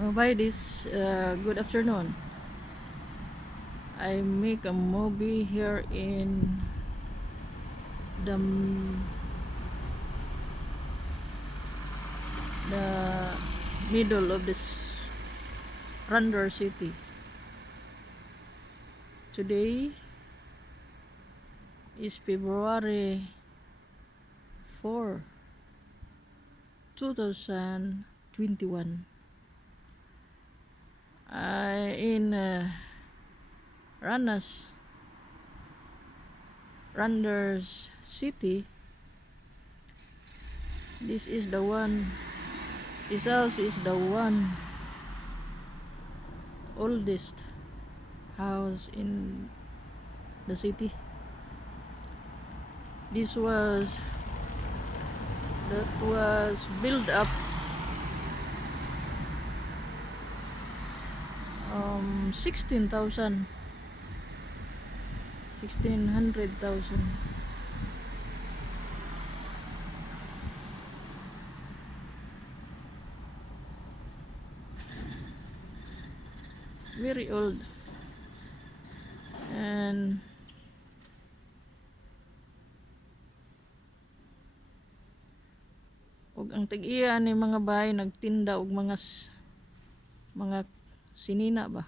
By this good afternoon. I make a movie here in the middle of this Randers city. Today is February 4, 2021. In Randers city. This house is the one oldest house in the city. That was built up 16,000 1600,000. Very old. And ang tig-iya ni mga bahay nagtinda og mga sinina ba.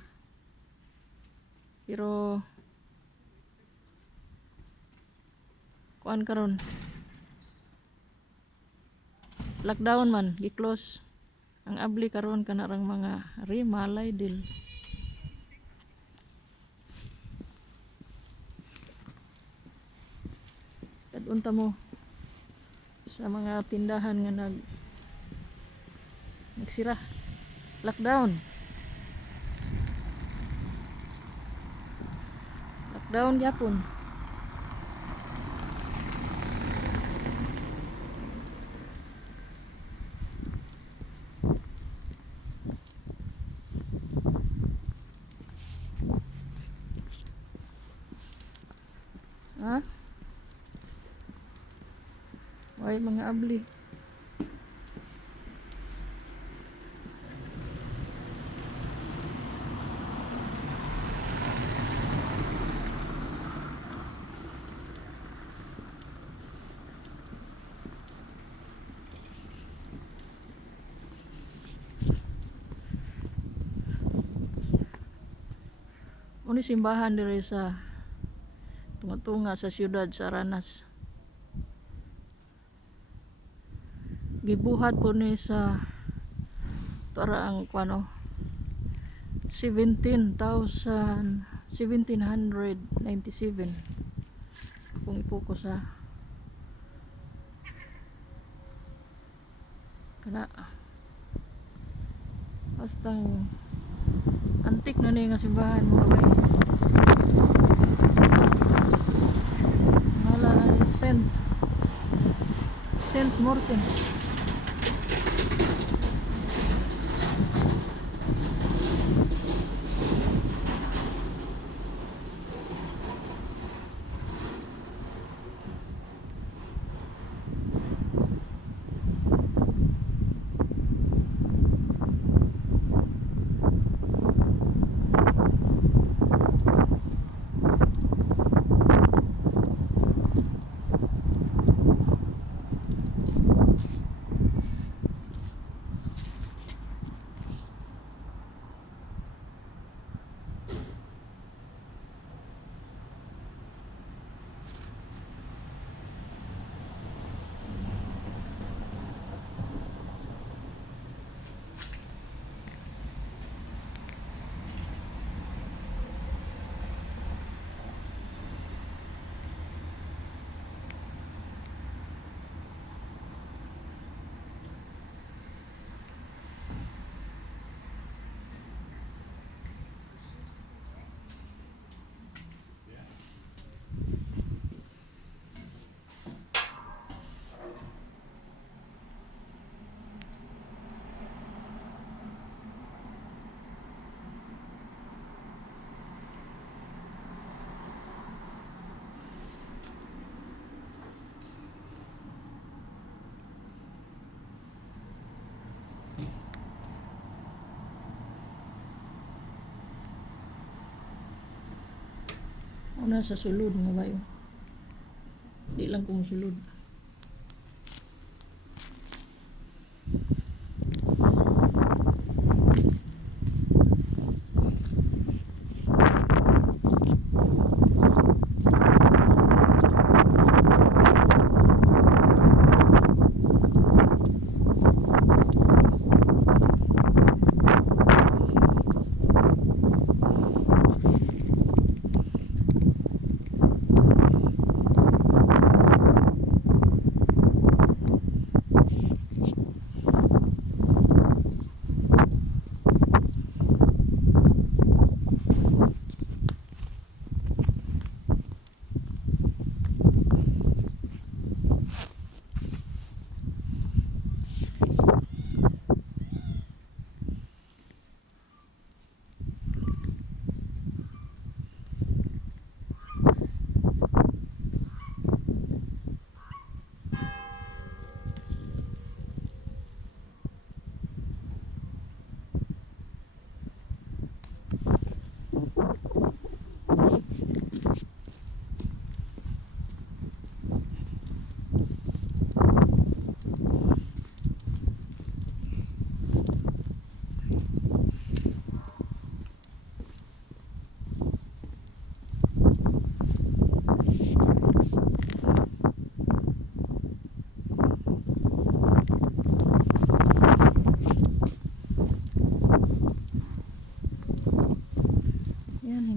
Pero kuan karon lockdown man, gi-close ang abli karon kanarang mga malay dil. Kadunta mo sa mga tindahan nga nagsira, lockdown yapon. Ay mga abli. Muni simbahan diri sa tunga sa ceudad sa Randers. Gibuhat po ni sa para ang 1797 kung ipuko sa kana bastang antik na ni nga simbahan mga bay. Nalala ni Saint Martin. na sa sulod nga bayo. Di lang ko musulod.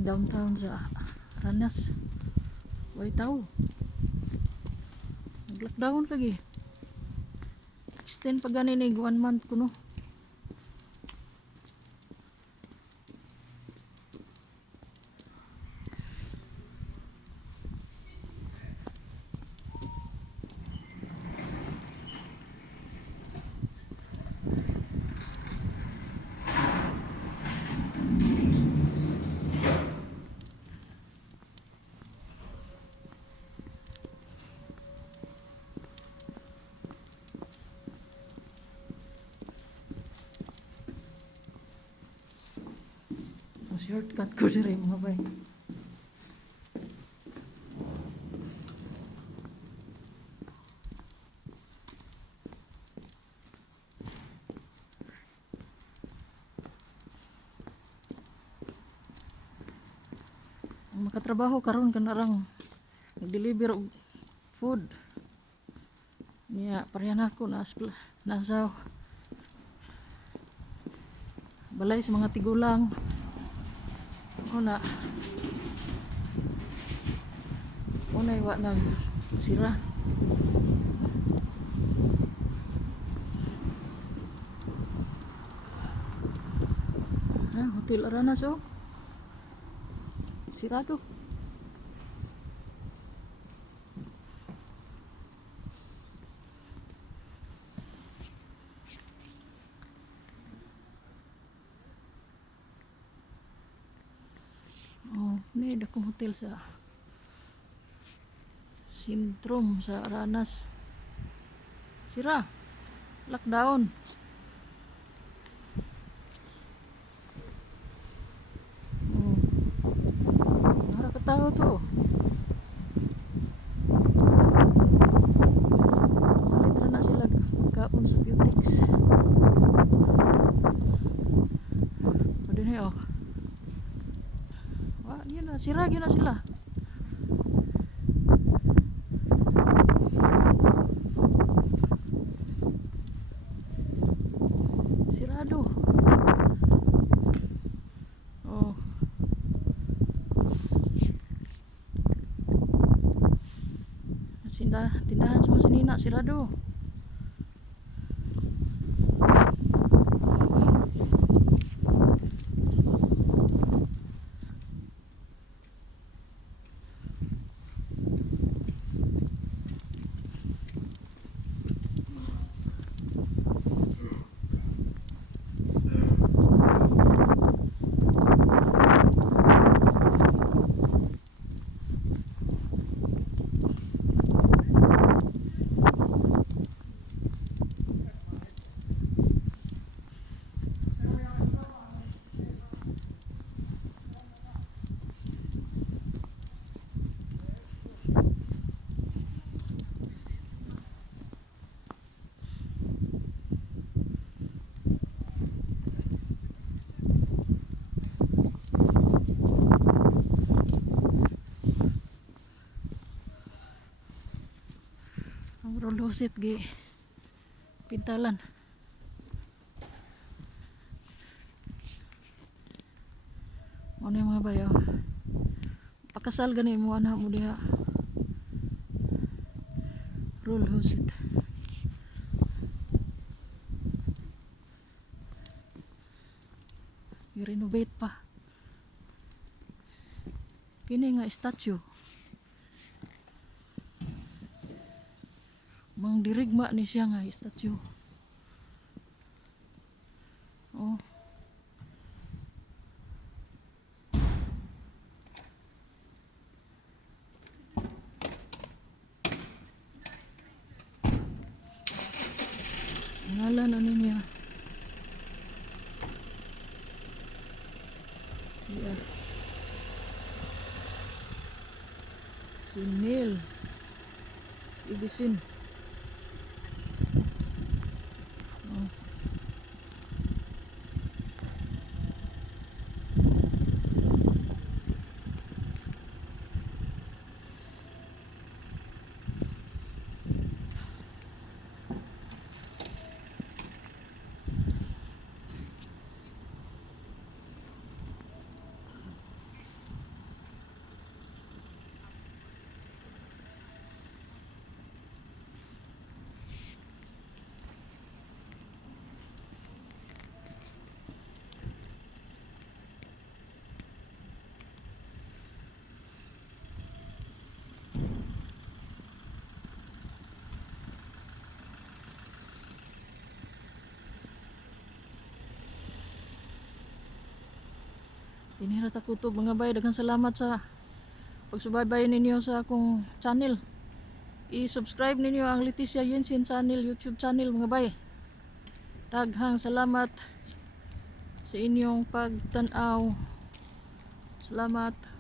Downtown sa Randers. Way tao. Nag-lockdown lagi. Extend pa ganin 1 month kuno. Shortcut ko diri mga bay. Ang makatrabaho karon kanarang nag-deliver og food. Niya pareha na ako nasa balay sa mga tigulang. Una iwa nang sira. Hotel Randers sirado. Ini ada hotel sa sentrum sa Randers. Sira. Lockdown. Nara katao to. Litra na sila kaon sa Beautix. Pwede na yun na, sira yun na sila. Sirado. Tindahan semua sini nak sirado. Ang rulusit gi pintalan. Ano yung mga bayo? Pakasal gani mo anak mo diha. Rulusit. I-renovate pa. Kini nga statue. Mang dirigma ni siya nga statue. Oh. Ngalan ano niya? Yeah. Sinil. Ibisin. Oh. Pinirat ako to mga bay. Daghang salamat sa pagsubaybay ninyo sa akong channel. I-subscribe ninyo ang Letecia Jensen channel, YouTube channel mga bay. Daghang salamat sa inyong pagtanaw. Salamat.